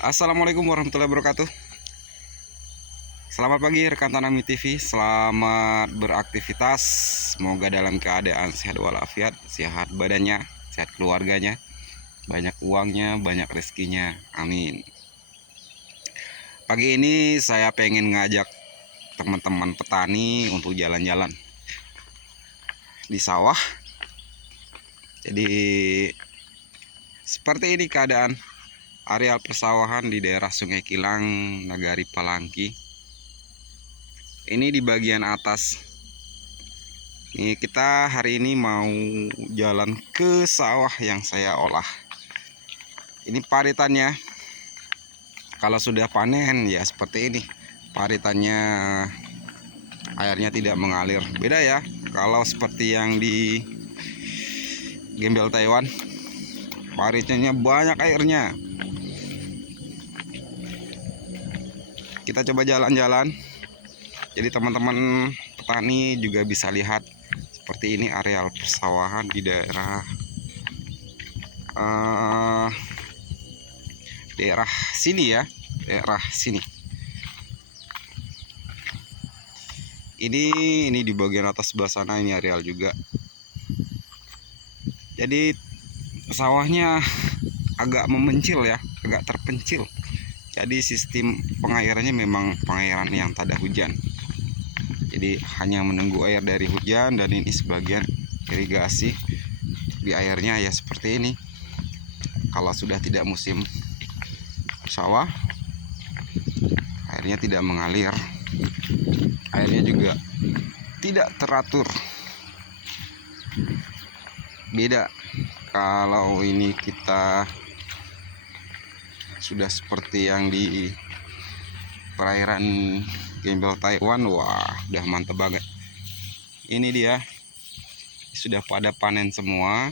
Assalamualaikum warahmatullahi wabarakatuh. Selamat pagi rekan Tanami TV. Selamat beraktivitas. Semoga dalam keadaan sehat walafiat, sehat badannya, sehat keluarganya, banyak uangnya, banyak rezekinya. Amin. Pagi ini saya pengen ngajak teman-teman petani untuk jalan-jalan di sawah. Jadi seperti ini keadaan areal persawahan di daerah Sungai Kilang, Nagari Palangki. Ini di bagian atas. Ini kita hari ini mau jalan ke sawah yang saya olah. Ini paritannya. Kalau sudah panen ya seperti ini. Paritannya airnya tidak mengalir. Beda ya. Kalau seperti yang di Gembel Taiwan, paritannya banyak airnya. Kita coba jalan-jalan. Jadi teman-teman petani juga bisa lihat seperti ini areal persawahan di daerah daerah sini ya, daerah sini. Ini di bagian atas sebelah sana, ini areal juga. Jadi sawahnya agak memencil ya, agak terpencil. Jadi sistem pengairannya memang pengairan yang tak ada hujan. Jadi hanya menunggu air dari hujan, dan ini sebagian irigasi di airnya ya seperti ini. Kalau sudah tidak musim sawah, airnya tidak mengalir, airnya juga tidak teratur. Beda kalau ini kita sudah seperti yang di perairan Gembel Taiwan. Wah, udah mantep banget. Ini dia sudah pada panen semua.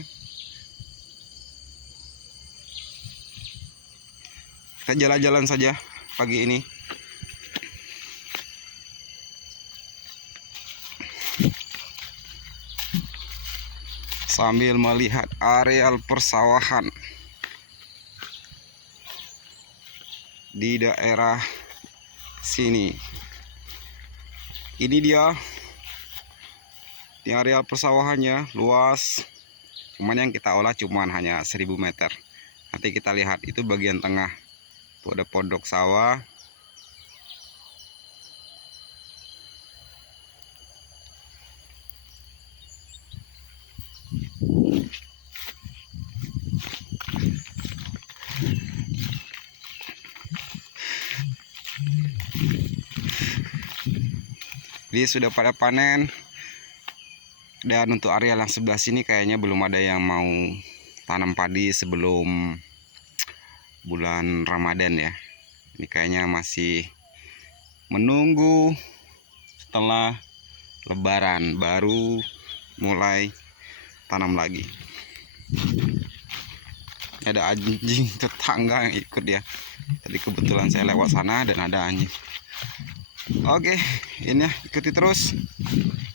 Kita jalan-jalan saja pagi ini. Sambil melihat areal persawahan di daerah sini. Ini dia di areal persawahannya luas. Cuman yang kita olah cuman hanya 1000 meter. Nanti kita lihat itu bagian tengah. Tuh ada pondok sawah. Jadi sudah pada panen. Dan untuk area yang sebelah sini kayaknya belum ada yang mau tanam padi sebelum bulan Ramadan ya. Ini kayaknya masih menunggu setelah Lebaran baru mulai tanam lagi. Ada anjing tetangga yang ikut ya. Tadi kebetulan saya lewat sana dan ada anjing. Oke, ini ya, ikuti terus.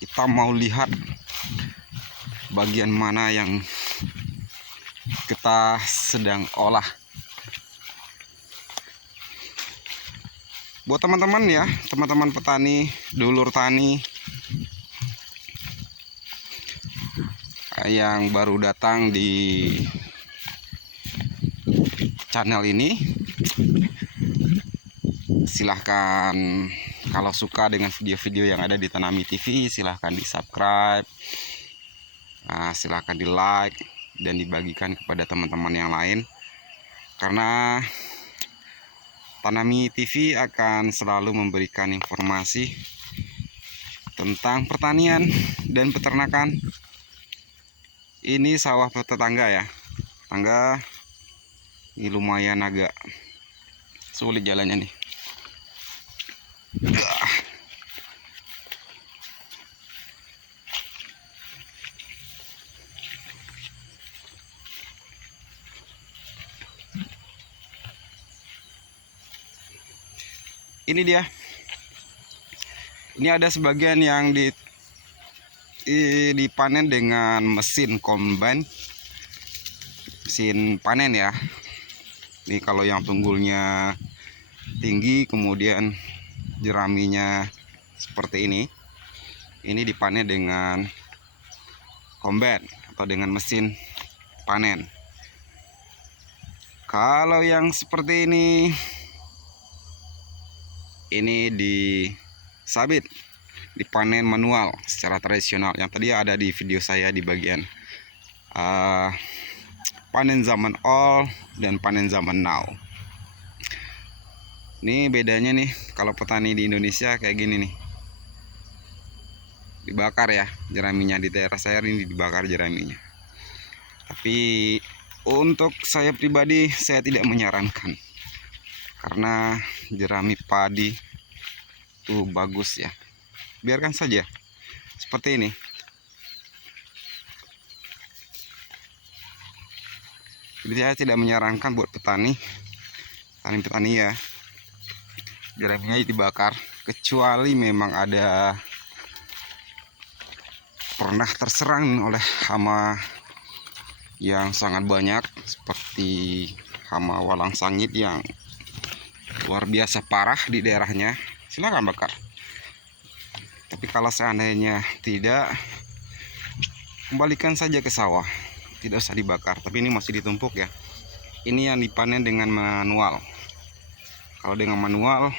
Kita mau lihat bagian mana yang kita sedang olah. Buat teman-teman ya, teman-teman petani, dulur tani yang baru datang di channel ini, silahkan kalau suka dengan video-video yang ada di Tanami TV, silahkan di subscribe, silahkan di like dan dibagikan kepada teman-teman yang lain, karena Tanami TV akan selalu memberikan informasi tentang pertanian dan peternakan. Ini sawah tetangga ya, tangga. Ini lumayan agak sulit jalannya nih. Ini dia. Ini ada sebagian yang dipanen dengan mesin combine, mesin panen ya. Ini kalau yang tunggulnya tinggi kemudian jeraminya seperti ini dipanen dengan kombet atau dengan mesin panen. Kalau yang seperti ini disabit, dipanen manual secara tradisional. Yang tadi ada di video saya di bagian panen zaman all dan panen zaman now. Ini bedanya nih, kalau petani di Indonesia kayak gini nih, dibakar ya jeraminya. Di daerah saya ini dibakar jeraminya. Tapi untuk saya pribadi saya tidak menyarankan, karena jerami padi tuh bagus ya, biarkan saja seperti ini. Jadi saya tidak menyarankan buat petani ya jeraminya dibakar, kecuali memang ada pernah terserang oleh hama yang sangat banyak, seperti hama walang sangit yang luar biasa parah di daerahnya, silakan bakar. Tapi kalau seandainya tidak, kembalikan saja ke sawah, tidak usah dibakar. Tapi ini masih ditumpuk ya. Ini yang dipanen dengan manual. Kalau dengan manual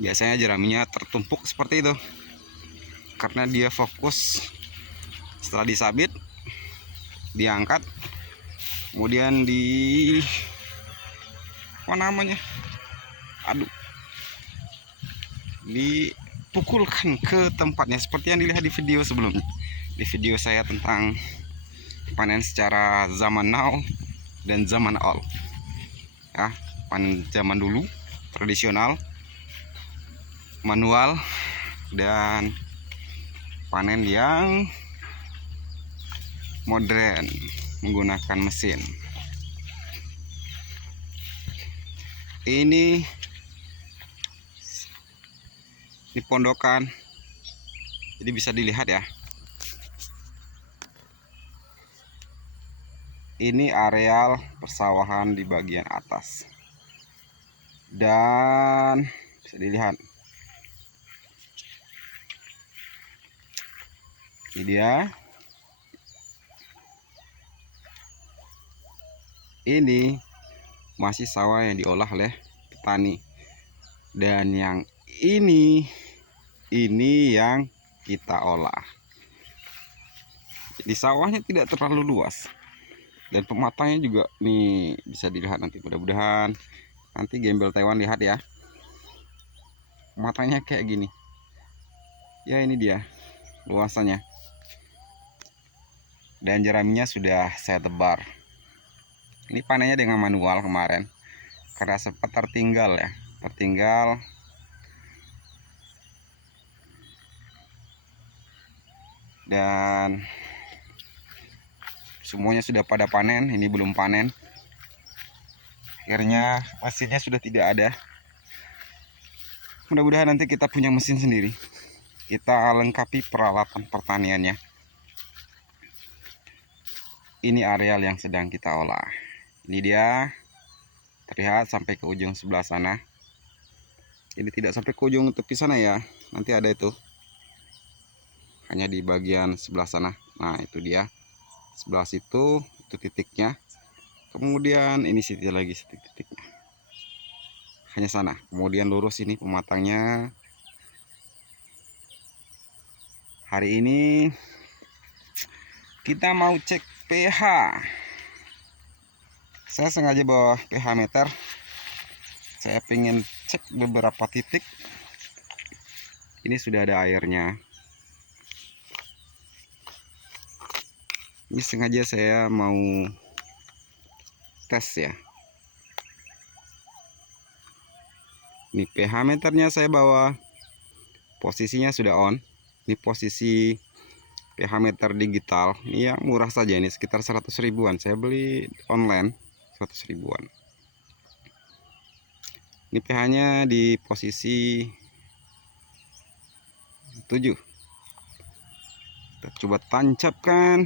biasanya jeraminya tertumpuk seperti itu, karena dia fokus. Setelah disabit, diangkat, kemudian dipukulkan ke tempatnya, seperti yang dilihat di video sebelumnya, di video saya tentang panen secara zaman now dan zaman all ya. Panen zaman dulu tradisional manual, dan panen yang modern menggunakan mesin. Ini di pondokan, jadi bisa dilihat ya, ini areal persawahan di bagian atas, dan bisa dilihat ini dia. Ini masih sawah yang diolah oleh petani, dan yang ini yang kita olah. Jadi sawahnya tidak terlalu luas, dan pematangnya juga nih bisa dilihat nanti. Mudah-mudahan nanti gembel Taiwan lihat ya, pematangnya kayak gini ya. Ini dia luasannya, dan jeraminya sudah saya tebar. Ini panennya dengan manual kemarin, karena sempat tertinggal ya, dan semuanya sudah pada panen. Ini belum panen, akhirnya mesinnya sudah tidak ada. Mudah-mudahan nanti kita punya mesin sendiri, kita lengkapi peralatan pertaniannya. Ini areal yang sedang kita olah. Ini dia, terlihat sampai ke ujung sebelah sana. Ini tidak sampai ke ujung tepi sana ya, nanti ada itu, hanya di bagian sebelah sana. Nah itu dia, sebelah situ itu titiknya. Kemudian ini situ lagi titiknya, hanya sana. Kemudian lurus ini pematangnya. Hari ini kita mau cek pH. Saya sengaja bawa pH meter, saya pengen cek beberapa titik. Ini sudah ada airnya. Ini sengaja saya mau tes ya. Ini pH meternya saya bawa, posisinya sudah on. Ini posisi pH meter digital, ini yang murah saja, ini sekitar 100 ribuan. Saya beli online 100 ribuan. Ini pH nya di posisi 7. Kita coba tancapkan.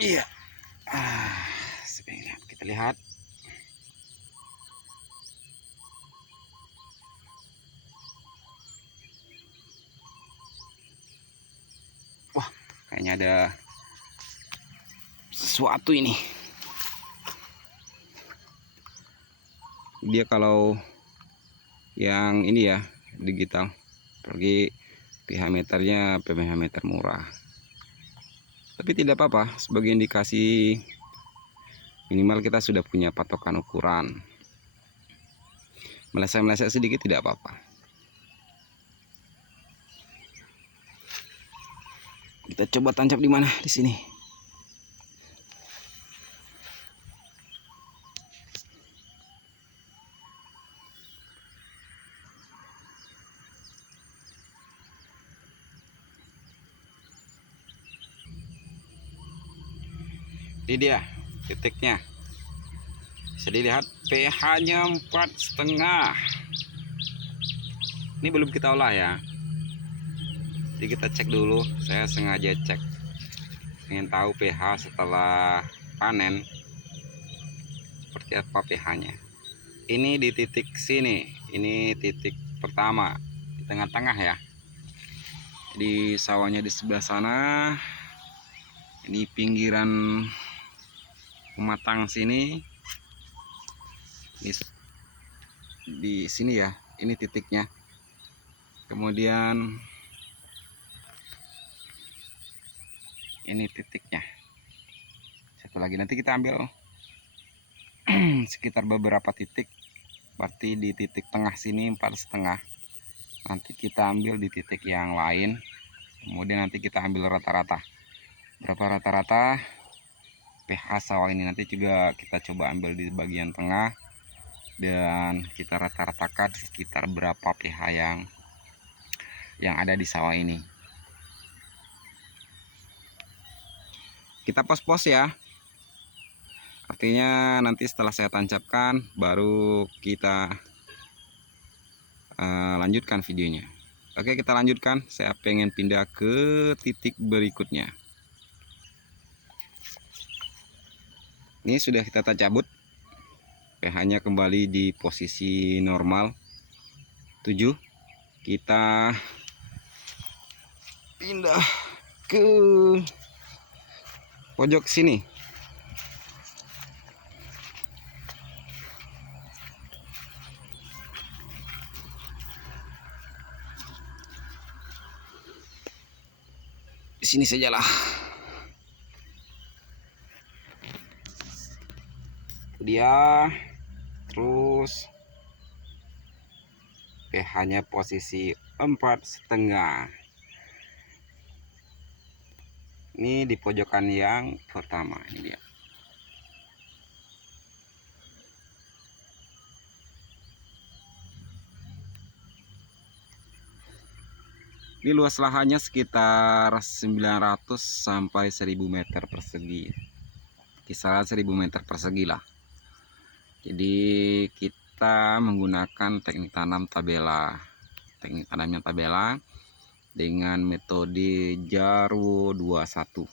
Iya. Kita lihat. Wah, kayaknya ada sesuatu ini. Dia kalau yang ini ya digital, pergi pH meternya pH meter murah. Tapi tidak apa-apa, sebagai indikasi minimal kita sudah punya patokan ukuran. Meleset-meleset sedikit tidak apa-apa. Kita coba tancap di mana? Di sini. Ini dia titiknya. Bisa dilihat pH-nya 4,5. Ini belum kita olah ya. Jadi kita cek dulu. Saya sengaja cek, ingin tahu pH setelah panen seperti apa pH-nya. Ini di titik sini, ini titik pertama di tengah-tengah ya. Di sawahnya di sebelah sana, ini pinggiran pematang sini, di sini ya, ini titiknya. Kemudian ini titiknya. Satu lagi nanti kita ambil sekitar beberapa titik. Berarti di titik tengah sini 4,5. Nanti kita ambil di titik yang lain. Kemudian nanti kita ambil rata-rata. Berapa rata-rata pH sawah ini, nanti juga kita coba ambil di bagian tengah dan kita rata-ratakan sekitar berapa pH yang ada di sawah ini. Kita pos-pos ya. Artinya nanti setelah saya tancapkan baru kita lanjutkan videonya. Oke, kita lanjutkan. Saya pengen pindah ke titik berikutnya. Ini sudah kita cabut. pH-nya kembali di posisi normal 7. Kita pindah ke pojok sini. Di sini sajalah. Dia terus pH-nya posisi 4,5. Ini di pojokan yang pertama, ini dia. Ini luas lahannya sekitar 900 sampai 1000 meter persegi. Kisaran 1000 meter persegi lah. Jadi kita menggunakan teknik tanam tabela. Teknik tanamnya tabela dengan metode Jarwo 21.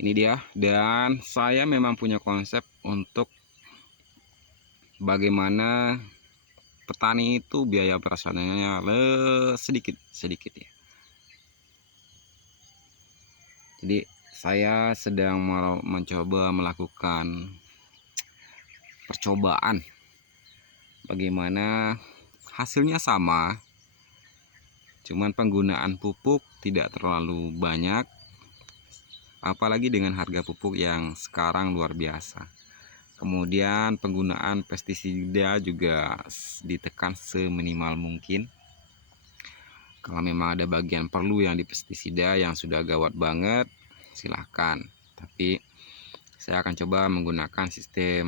Ini dia, dan saya memang punya konsep untuk bagaimana petani itu biaya operasionalnya sedikit ya. Jadi saya sedang mencoba melakukan percobaan bagaimana hasilnya sama, cuman penggunaan pupuk tidak terlalu banyak, apalagi dengan harga pupuk yang sekarang luar biasa. Kemudian penggunaan pestisida juga ditekan seminimal mungkin. Kalau memang ada bagian perlu yang di pestisida yang sudah gawat banget, silahkan. Tapi saya akan coba menggunakan sistem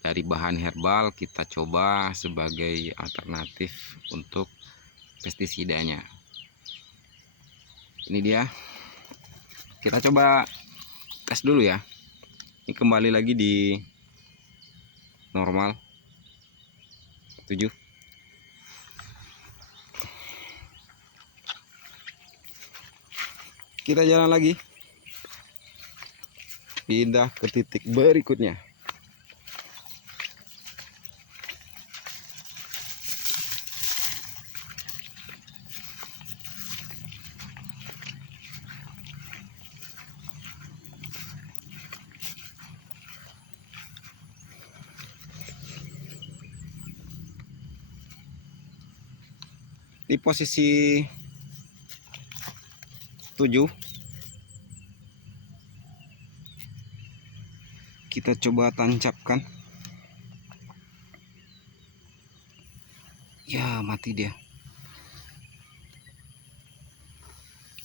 dari bahan herbal, kita coba sebagai alternatif untuk pestisidanya. Ini dia. Kita coba tes dulu ya. Ini kembali lagi di normal 7. Kita jalan lagi, pindah ke titik berikutnya. Di posisi 7 kita coba tancapkan. Ya, mati dia.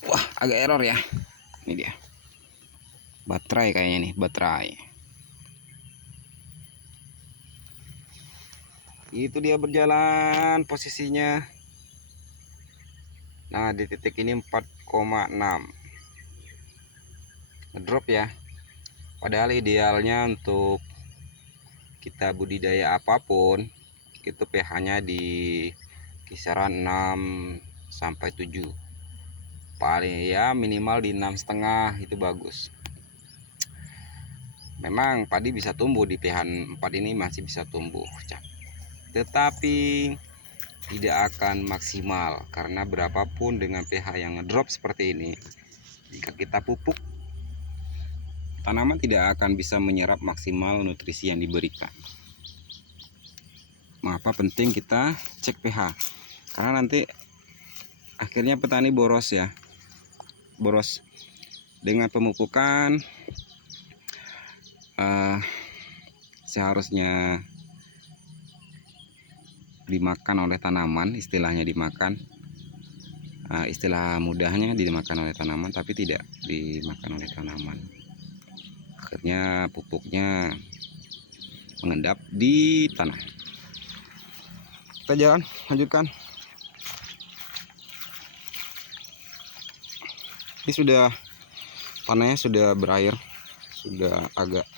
Wah, agak error ya. Ini dia. Baterai kayaknya nih, baterai. Itu dia berjalan posisinya. Nah, di titik ini 4,6. Ngedrop ya. Padahal idealnya untuk kita budidaya apapun itu pH-nya di kisaran 6 sampai 7. Paling ya minimal di 6,5 itu bagus. Memang padi bisa tumbuh di pH 4 ini, masih bisa tumbuh, tetapi tidak akan maksimal karena berapapun dengan pH yang ngedrop seperti ini, jika kita pupuk, tanaman tidak akan bisa menyerap maksimal nutrisi yang diberikan. Mengapa penting kita cek pH? Karena nanti akhirnya petani boros ya, boros dengan pemupukan. Seharusnya dimakan oleh tanaman, istilahnya dimakan, istilah mudahnya dimakan oleh tanaman, tapi tidak dimakan oleh tanaman. Akhirnya pupuknya mengendap di tanah. Kita jalan, lanjutkan. Ini sudah, tanahnya sudah berair, sudah agak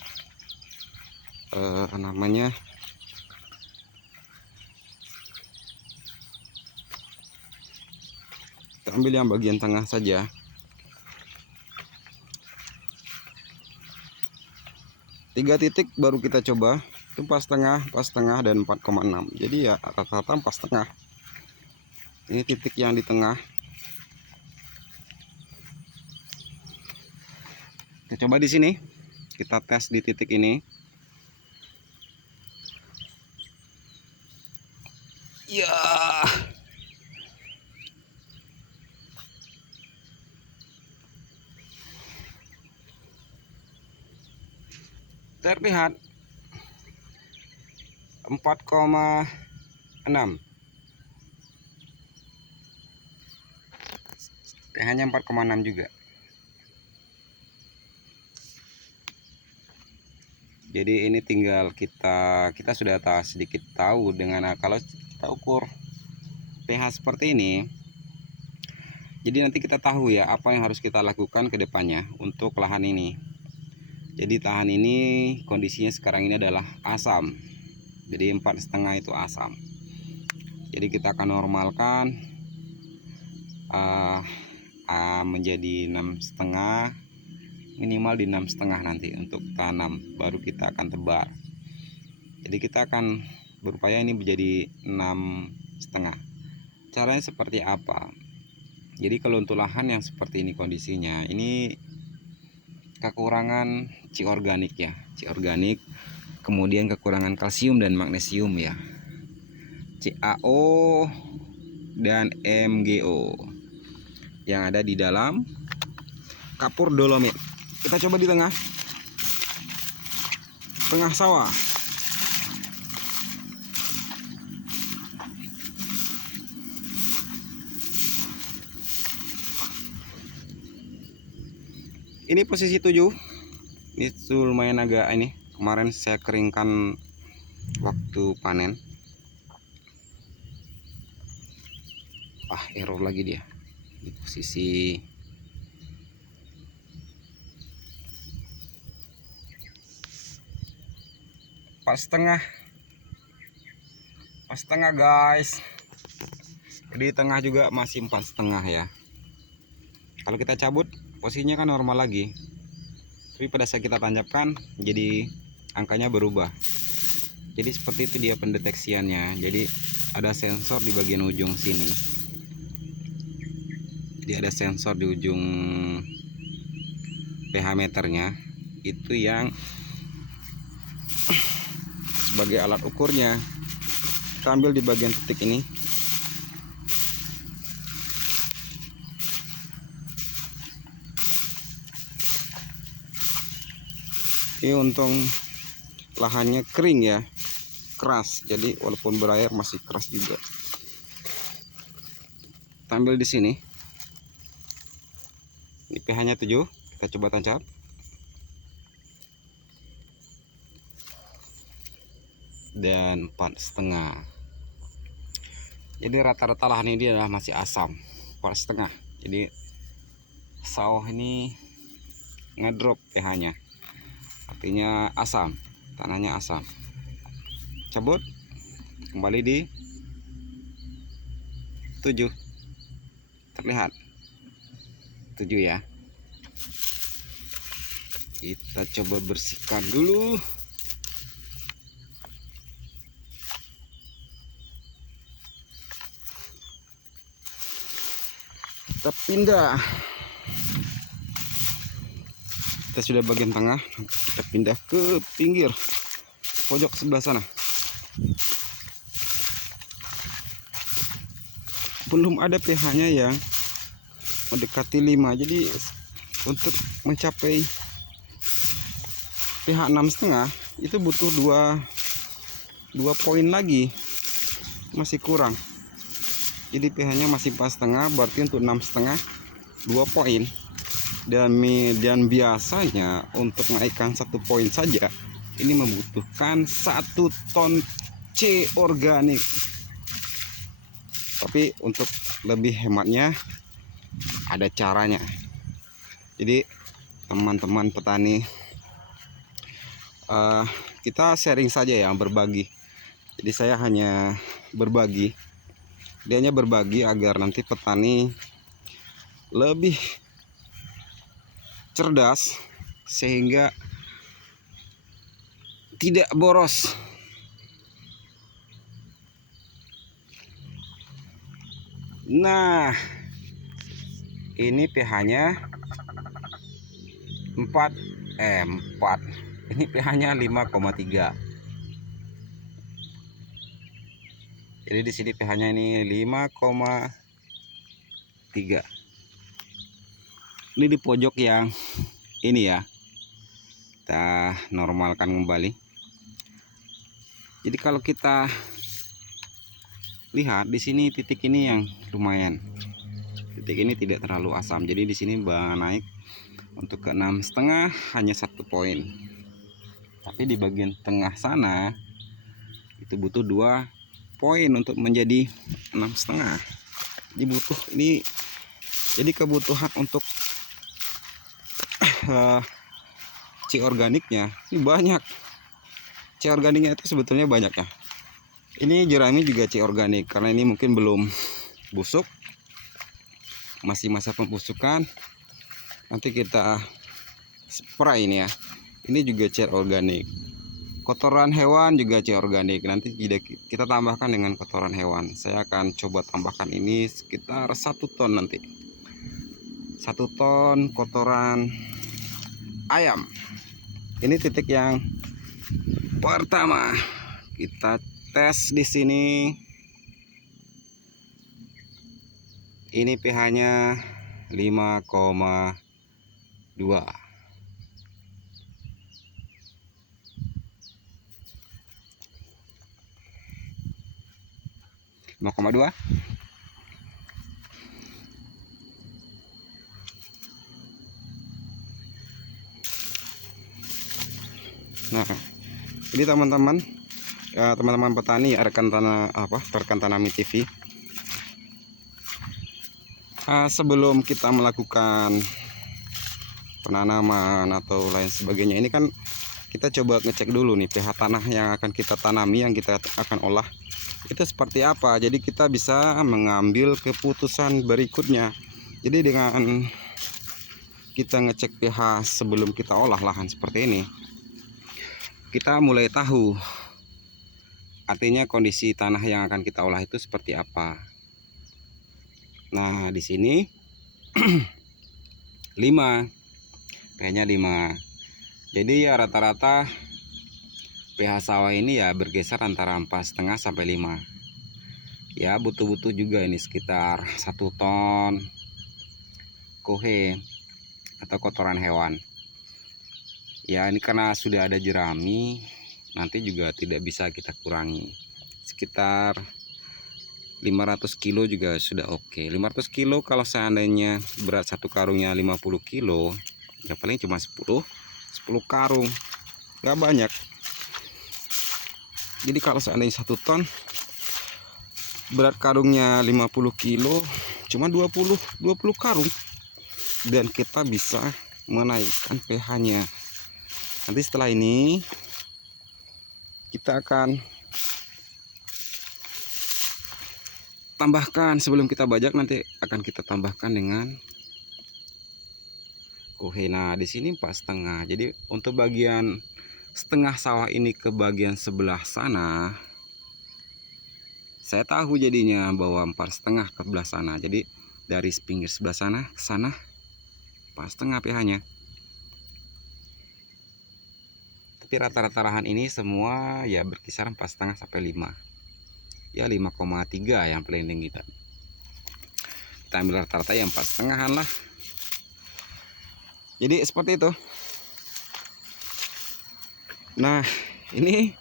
namanya kita ambil yang bagian tengah saja. Tiga titik baru kita coba, itu pas tengah dan 4,6. Jadi ya rata-rata pas tengah. Ini titik yang di tengah. Kita coba di sini, kita tes di titik ini. Ya, terlihat 4,6. pH-nya 4,6 juga. Jadi ini tinggal kita sudah sedikit tahu dengan kalau kita ukur pH seperti ini. Jadi nanti kita tahu ya apa yang harus kita lakukan ke depannya untuk lahan ini. Jadi lahan ini kondisinya sekarang ini adalah asam. Jadi 4,5 itu asam. Jadi kita akan normalkan menjadi 6,5, minimal di 6,5 nanti untuk tanam, baru kita akan tebar. Jadi kita akan berupaya ini menjadi 6,5. Caranya seperti apa? Jadi kalau untuk lahan yang seperti ini kondisinya, ini kekurangan C organik ya, C organik, kemudian kekurangan kalsium dan magnesium ya, CaO dan MgO yang ada di dalam kapur dolomit. Kita coba di tengah sawah. Ini posisi 7. Itu lumayan agak ini. Kemarin saya keringkan waktu panen. Error lagi dia. Di posisi 4,5. 4,5 guys. Di tengah juga masih 4,5 ya. Kalau kita cabut posisinya kan normal lagi, tapi pada saat kita tancapkan jadi angkanya berubah. Jadi seperti itu dia pendeteksiannya. Jadi ada sensor di bagian ujung sini, jadi ada sensor di ujung pH meternya, itu yang sebagai alat ukurnya. Kita ambil di bagian titik ini. Ini untung lahannya kering ya, keras, jadi walaupun berair masih keras juga. Kita ambil di sini. Ini pH-nya 7, kita coba tancap. Dan 4,5. Jadi rata-rata lahan ini adalah masih asam, 4,5. Jadi sawah ini ngedrop pH-nya, artinya asam, tanahnya asam. Cabut, kembali di 7. Terlihat 7 ya. Kita coba bersihkan dulu. Kita pindah. Kita sudah bagian tengah, kita pindah ke pinggir pojok sebelah sana. Belum ada pH-nya yang mendekati 5. Jadi untuk mencapai pH 6,5 itu butuh 2 poin lagi, masih kurang. Jadi pH-nya masih 4,5, berarti untuk 6,5 2 poin. Dan biasanya untuk menaikkan 1 poin saja ini membutuhkan 1 ton C organik. Tapi untuk lebih hematnya ada caranya. Jadi teman-teman petani, kita sharing saja ya, berbagi. Jadi saya hanya berbagi, dia hanya berbagi agar nanti petani lebih cerdas sehingga tidak boros. Nah, ini pH-nya 4. Ini pH-nya 5,3. Jadi di sini pH-nya ini 5,3. Ini di pojok yang ini ya. Kita normalkan kembali. Jadi kalau kita lihat di sini, titik ini yang lumayan. Titik ini tidak terlalu asam. Jadi di sini naik untuk ke 6,5 hanya 1 poin. Tapi di bagian tengah sana itu butuh 2 poin untuk menjadi 6,5. Jadi butuh ini. Jadi kebutuhan untuk C organiknya ini banyak. C organiknya itu sebetulnya banyak ya. Ini jerami juga C organik karena ini mungkin belum busuk, masih masa pembusukan. Nanti kita spray ini ya. Ini juga C organik. Kotoran hewan juga C organik. Nanti kita tambahkan dengan kotoran hewan. Saya akan coba tambahkan ini sekitar 1 ton nanti. 1 ton kotoran ayam. Ini titik yang pertama. Kita tes di sini. Ini pH-nya 5,2. Nah, ini teman-teman ya, teman-teman petani, rekan Tanami TV. Sebelum kita melakukan penanaman atau lain sebagainya, ini kan kita coba ngecek dulu nih pH tanah yang akan kita tanami, yang kita akan olah itu seperti apa. Jadi kita bisa mengambil keputusan berikutnya. Jadi dengan kita ngecek pH sebelum kita olah lahan seperti ini, kita mulai tahu artinya kondisi tanah yang akan kita olah itu seperti apa. Nah, di sini 5, pH-nya 5. Jadi ya rata-rata pH sawah ini ya bergeser antara 4,5 sampai 5. Ya butuh-butuh juga ini sekitar 1 ton kohe atau kotoran hewan. Ya ini karena sudah ada jerami, nanti juga tidak bisa kita kurangi. Sekitar 500 kilo juga sudah oke. 500 kilo kalau seandainya berat satu karungnya 50 kilo, ya paling cuma 10 karung, nggak banyak. Jadi kalau seandainya 1 ton, berat karungnya 50 kilo, cuma 20 karung, dan kita bisa menaikkan pH-nya. Nanti setelah ini kita akan tambahkan, sebelum kita bajak nanti akan kita tambahkan dengan kohe. Nah, di sini 4,5. Jadi untuk bagian setengah sawah ini ke bagian sebelah sana, saya tahu jadinya bahwa 4,5 ke sebelah sana. Jadi dari pinggir sebelah sana ke sana 4,5 pH-nya. Tapi rata-rata lahan ini semua ya berkisar 4,5 sampai 5. Ya 5,3 yang paling tinggi. Kita ambil rata-rata yang 4,5-an lah. Jadi seperti itu. Nah, ini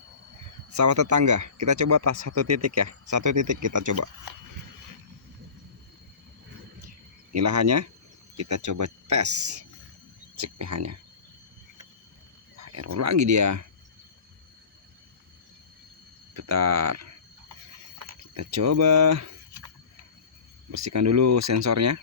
sawah tetangga. Kita coba tas 1 titik ya. 1 titik kita coba. Ini lahannya. Kita coba tes. Cek pH-nya. Error lagi dia. Bentar. Kita coba bersihkan dulu sensornya.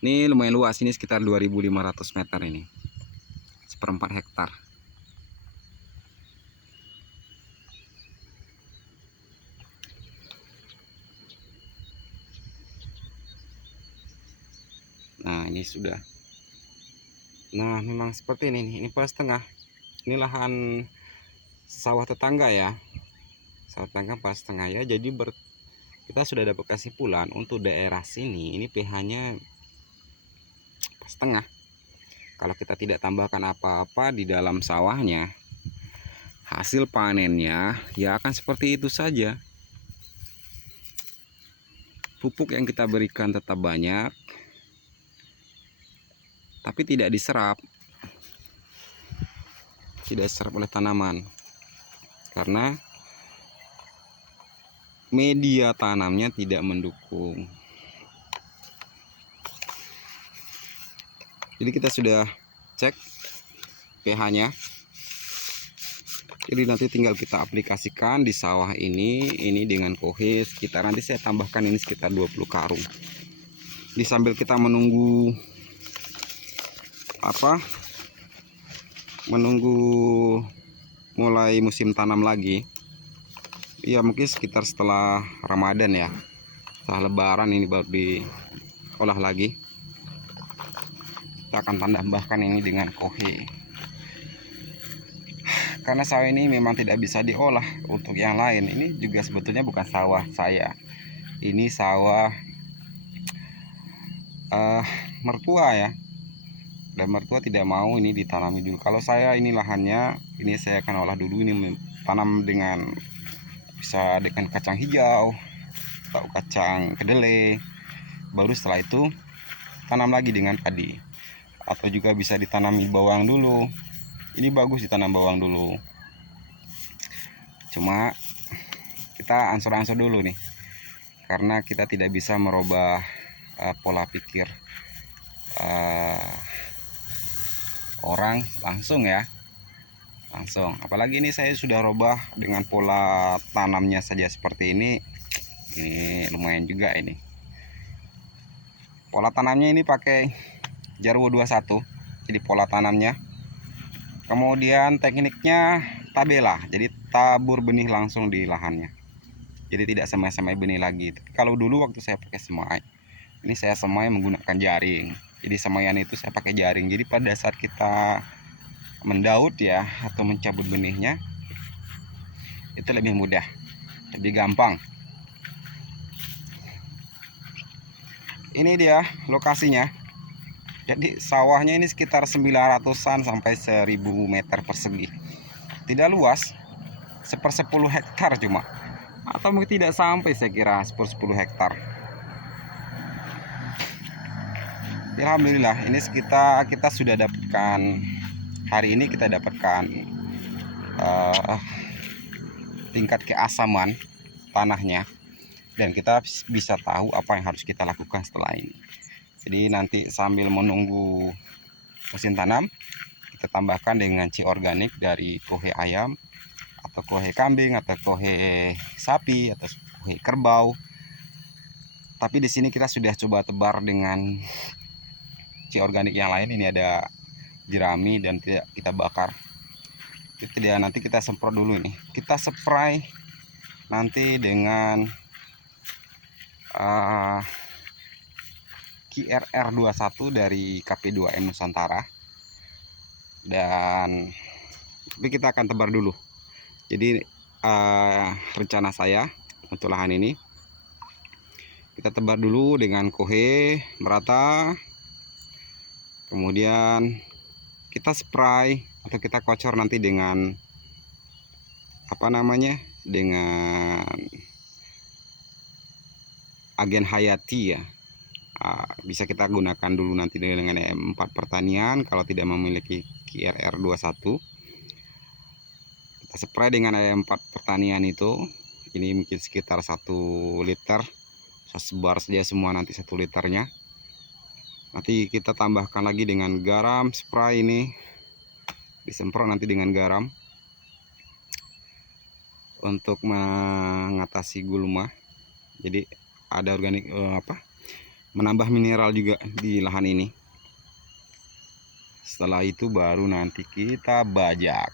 Ini lumayan luas, ini sekitar 2.500 meter ini. 1/4 hektar. Nah, ini sudah. Nah, memang seperti ini nih. Ini 4,5. Ini lahan sawah tetangga ya. Sawah tetangga 4,5 ya. Jadi kita sudah dapat kesimpulan untuk daerah sini ini pH-nya 4,5. Kalau kita tidak tambahkan apa-apa di dalam sawahnya, hasil panennya ya akan seperti itu saja. Pupuk yang kita berikan tetap banyak, tapi tidak diserap oleh tanaman karena media tanamnya tidak mendukung. Jadi kita sudah cek pH-nya. Jadi nanti tinggal kita aplikasikan di sawah ini dengan kohe sekitar, nanti saya tambahkan ini sekitar 20 karung. Di sambil kita menunggu mulai musim tanam lagi. Ya mungkin sekitar setelah Ramadan ya. Setelah Lebaran ini baru diolah lagi. Kita akan tambahkan ini dengan kohe. Karena sawah ini memang tidak bisa diolah untuk yang lain. Ini juga sebetulnya bukan sawah saya. Ini sawah mertua ya. Dan mertua tidak mau ini ditanami dulu. Kalau saya ini lahannya, ini saya akan olah dulu, ini tanam dengan bisa dengan kacang hijau atau kacang kedelai. Baru setelah itu tanam lagi dengan padi. Atau juga bisa ditanami bawang dulu. Ini bagus ditanam bawang dulu. Cuma kita ansur-ansur dulu nih. Karena kita tidak bisa merubah pola pikir orang langsung ya. Langsung. Apalagi ini saya sudah rubah dengan pola tanamnya saja seperti ini. Ini lumayan juga ini. Pola tanamnya ini pakai Jarwo 21. Jadi pola tanamnya Kemudian tekniknya tabela, jadi tabur benih langsung di lahannya. Jadi tidak semai-semai benih lagi. Tapi kalau dulu waktu saya pakai semai, ini saya semai menggunakan jaring. Jadi semaian itu saya pakai jaring. Jadi pada saat kita mendaut ya atau mencabut benihnya itu lebih mudah, lebih gampang. Ini dia lokasinya. Jadi sawahnya ini sekitar 900-an sampai 1000 meter persegi. Tidak luas, 1/10 hektar cuma. Atau mungkin tidak sampai, saya kira 10 hektar. Alhamdulillah, ini kita sudah dapatkan, hari ini kita dapatkan tingkat keasaman tanahnya, dan kita bisa tahu apa yang harus kita lakukan setelah ini. Jadi nanti sambil menunggu mesin tanam, kita tambahkan dengan ci organik dari kohe ayam atau kohe kambing atau kohe sapi atau kohe kerbau. Tapi di sini kita sudah coba tebar dengan ci organik yang lain. Ini ada jerami dan tidak kita bakar. Itu dia, nanti kita semprot dulu ini. Kita spray nanti dengan QRR 21 dari KP2M Nusantara. Dan tapi kita akan tebar dulu. Jadi rencana saya untuk lahan ini, kita tebar dulu dengan kohe merata, kemudian kita spray atau kita kocor nanti dengan dengan agen hayati ya. Bisa kita gunakan dulu nanti dengan M4 pertanian. Kalau tidak memiliki QRR 21, kita spray dengan M4 pertanian itu. Ini mungkin sekitar 1 liter. Saya sebar saja semua nanti 1 liternya. Nanti kita tambahkan lagi dengan garam spray, ini disemprot nanti dengan garam untuk mengatasi gulma. Jadi ada organik menambah mineral juga di lahan ini. Setelah itu baru nanti kita bajak.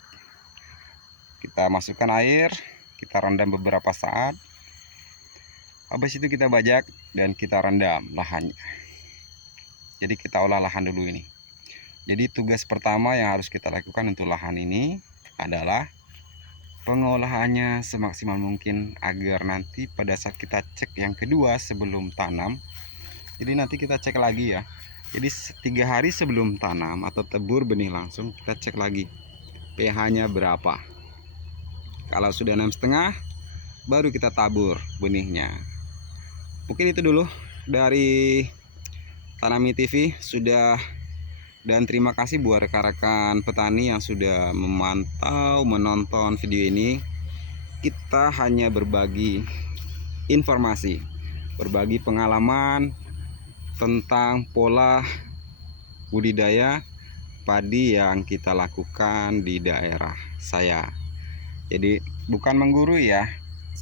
Kita masukkan air, kita rendam beberapa saat. Habis itu kita bajak dan kita rendam lahannya. Jadi kita olah lahan dulu ini. Jadi tugas pertama yang harus kita lakukan untuk lahan ini adalah pengolahannya semaksimal mungkin agar nanti pada saat kita cek yang kedua sebelum tanam. Jadi nanti kita cek lagi ya. Jadi 3 hari sebelum tanam atau tebur benih langsung, kita cek lagi pH-nya berapa. Kalau sudah 6,5, baru kita tabur benihnya. Mungkin itu dulu dari Tanami TV sudah. Dan terima kasih buat rekan-rekan petani yang sudah memantau, menonton video ini. Kita hanya berbagi informasi, berbagi pengalaman tentang pola budidaya padi yang kita lakukan di daerah saya. Jadi bukan menggurui ya,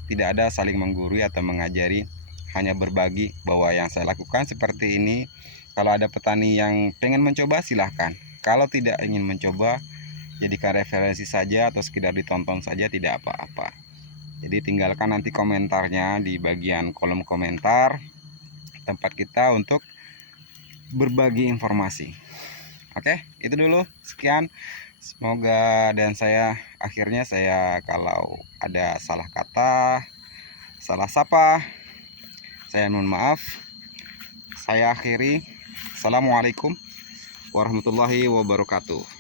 tidak ada saling menggurui atau mengajari, hanya berbagi bahwa yang saya lakukan seperti ini. Kalau ada petani yang pengen mencoba silahkan, kalau tidak ingin mencoba jadikan referensi saja atau sekedar ditonton saja, tidak apa-apa. Jadi tinggalkan nanti komentarnya di bagian kolom komentar, tempat kita untuk berbagi informasi. Oke, itu dulu, sekian. Semoga, dan saya akhirnya kalau ada salah kata, salah sapa, saya mohon maaf. Saya akhiri. Assalamualaikum warahmatullahi wabarakatuh.